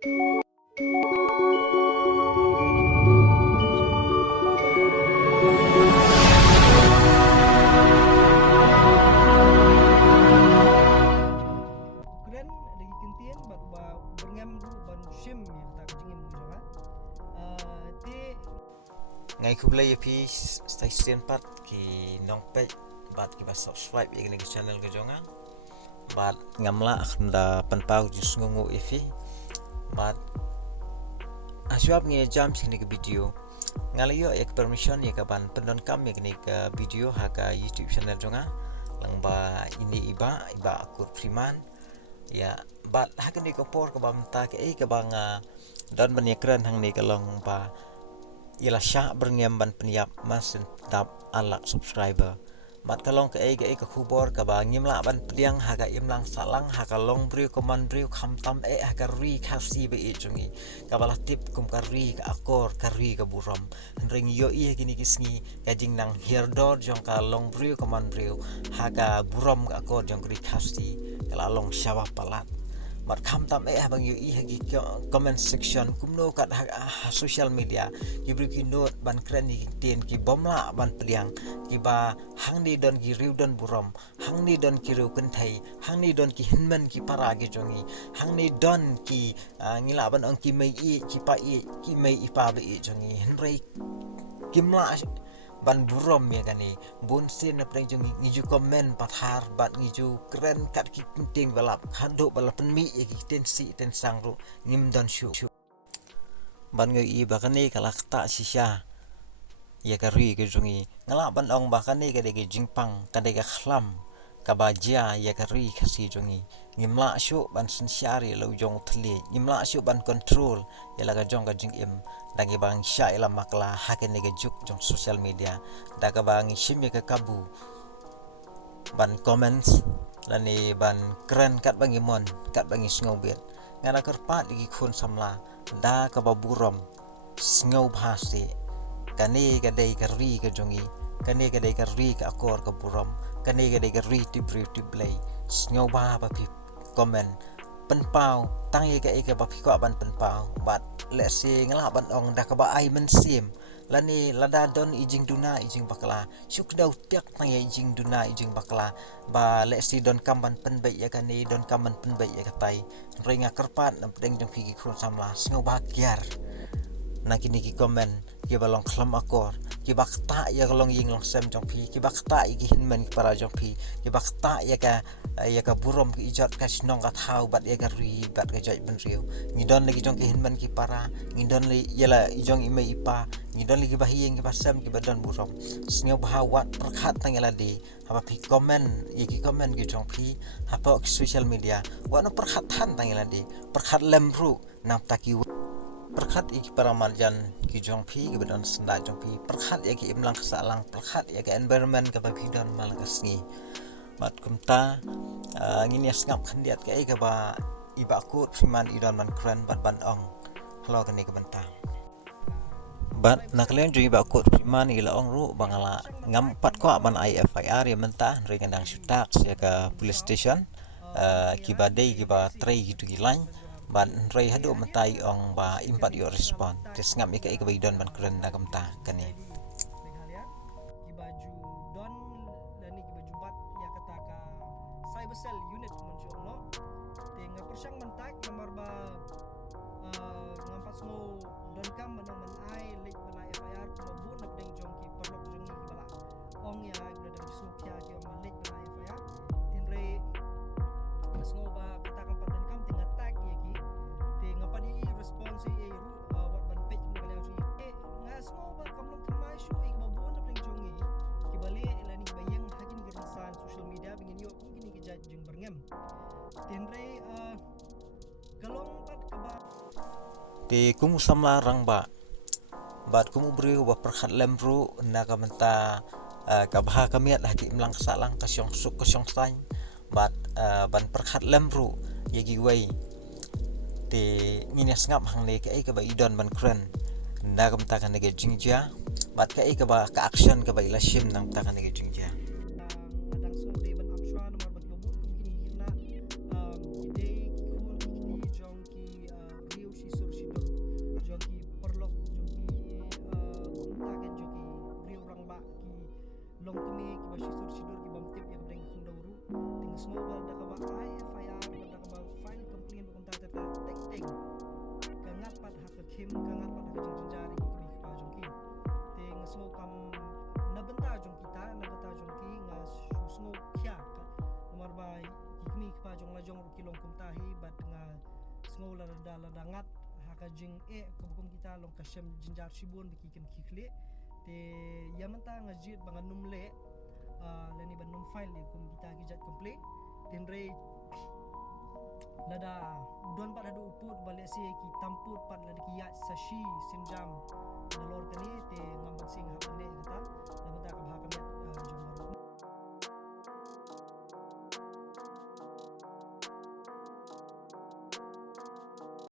Kren lagi kentian ba berngam du ban shim ya tak jingim du ha te Ngai kublai pi station part ki nongpej bat ki ba subscribe ye ki channel ke jonga bat ngamla da panpau jus ngungu ifi bat aswab nge jam sini ke video ngalayo ek permission ye ka ban pendon kam ye ni ke video haka YouTube channel jonga lang ba ini iba akur priman ya bat haka ni ko por ka bam ta ke ka bang don ban ye kren hang ni ka long ba ialah syah berngem ban peniap masin tap ala subscriber mat kalong ke ka khubor ka ba ngimla ban pediang haga imlang salang haga long briu command briu kham tam haga ri khasi be chungi ka bala tip kum ka ri ka akor ka ri ka buram ring yo kini kisngi ka jing nang hirdor jong ka long briu command briu haga buram ka akor jong ri khasi kala long syawa palat mat kham tam bang yo hagi comment section kumno kat social media ki note ban kren ni ten ki bomla ban pediang ki ba hang ni don ki riu don burom hang ni don ki riu kenthai hang ni don ki hinman ki para ge jongi hang ni don ki ngila ban ong ki mei ki pa ki mei ipa be jongi henrei kimla ban burom ya kani bun sin na preng jong ngiju komen pathar bat ngiju keren kat ki ting balap hando balapan mi ya ki ten sang ru ngim don shu ban ngai bakani kala ta sisha ya kari ke jongi ngala ban ong bakani ka de jingpang ka de khlam ka baja ya kari khasi jongi ngimla shu ban sin syari lo jong thli ngimla shu ban control ya laga jong ka jing im dagi bang sya ila makla haken nege juk jong social media daga bang shim ke kabu ban comments lani ban keren kat bangi mon kat bangi snobet ngana kerpat lagi khun samla da ka baburom snow bhasi kane ka dei ka ri ka jongi kane ka dei ka ri ka akor ka burom kane ka dei ka ri ti bri ti play snow ba pi comment penpau tang ye ka ba pi ko ban penpau bat let's say ngala ban ong da ka ba ai men sim lani lada don ijing duna ijing bakla syuk dau tiak tang ye ijing duna ijing bakla ba let's say don kamban penbai ya kani don kamban penbai ya katai ringa kerpat na pedeng jong pigi khron samla sngo ba kiar na kini ki komen ki balong khlam akor ki bakta ya long ying long sem jong pi ki bakta ki hinmen ki para jong pi ki bakta ya ka burom ki ijat ka snong ka thau bat ya ka ri bat ka jai ben riu ni don lagi jong ki hinmen ki para ni don li yala ijong ime ipa ni don lagi bahiyeng ki basam ki badon burom snyo bahawat perkhat tang yala di apa pi komen ki komen ki jong pi apa social media wa no perkhat than tang yala di perkhat lemru nam taki perkhat iki para marjan ki jong phi ki badon senda jong phi perkhat ya ki imlang salang perkhat ya ki environment ka babidon malagasngi mat kumta ngini asngap khandiat ka ega ba iba ku priman idon man kran bat ban ong halo kani ka banta bat naklen ju iba ku priman ila ong ru bangala ngam pat ko ban IFIR ya menta ringandang sutak ya ka police station ki ba dei ki ba trai gitu gilang ban rei hadu mentai ong ba impat yo respon tes ngam ika baidon ban keren dagam ta kani legalia ki baju don lani ki baju bat ya kataka cyber cell unit muncul no te ngapersang mentak nomor ba ngampat semua don kam menang menai lik bala FIR kuma bu na pedeng jong ki perlok jong ni bala ong ya udah dari sukya ki om lik bala FIR tin re semua ba katakan padan kam tinggal tag ya ki te ngapa di response e ru wat ban page mo bala ju nga semua ba kam long thamai shu e ba bu na pedeng jong ni ki bali lani bayang hagin gersan social media bingin yo kum gini ki jaj jeng berngem tin re galong pat ka ba ti kum samla rang ba bat kum bri ba perkhat lemru na ka menta ka bha kamiat haki imlang salang ka syong suk ka syong sain bat ban perkhat lemru yegi wei ti ngini ngap hang le ka ba idon ban kren na ka menta kan ge jingja bat ka ba ka action ka ba ila shim nang ta kan ge jingja ngadang so de ban apswa nomor bat babun kum gini kena ide ki kun ki jong ki riu lada ngat haka jing kebukum kita long kasem jinjar sibun bikin kikle te yamanta ngajit bangan numle lani ban num file le kum kita kijat komple tin re lada don pat hadu uput balik si ki tamput pat lada ki yat sashi sinjam dalor kani te ngambang sing hapane kata lamata ka bahaka met jom baru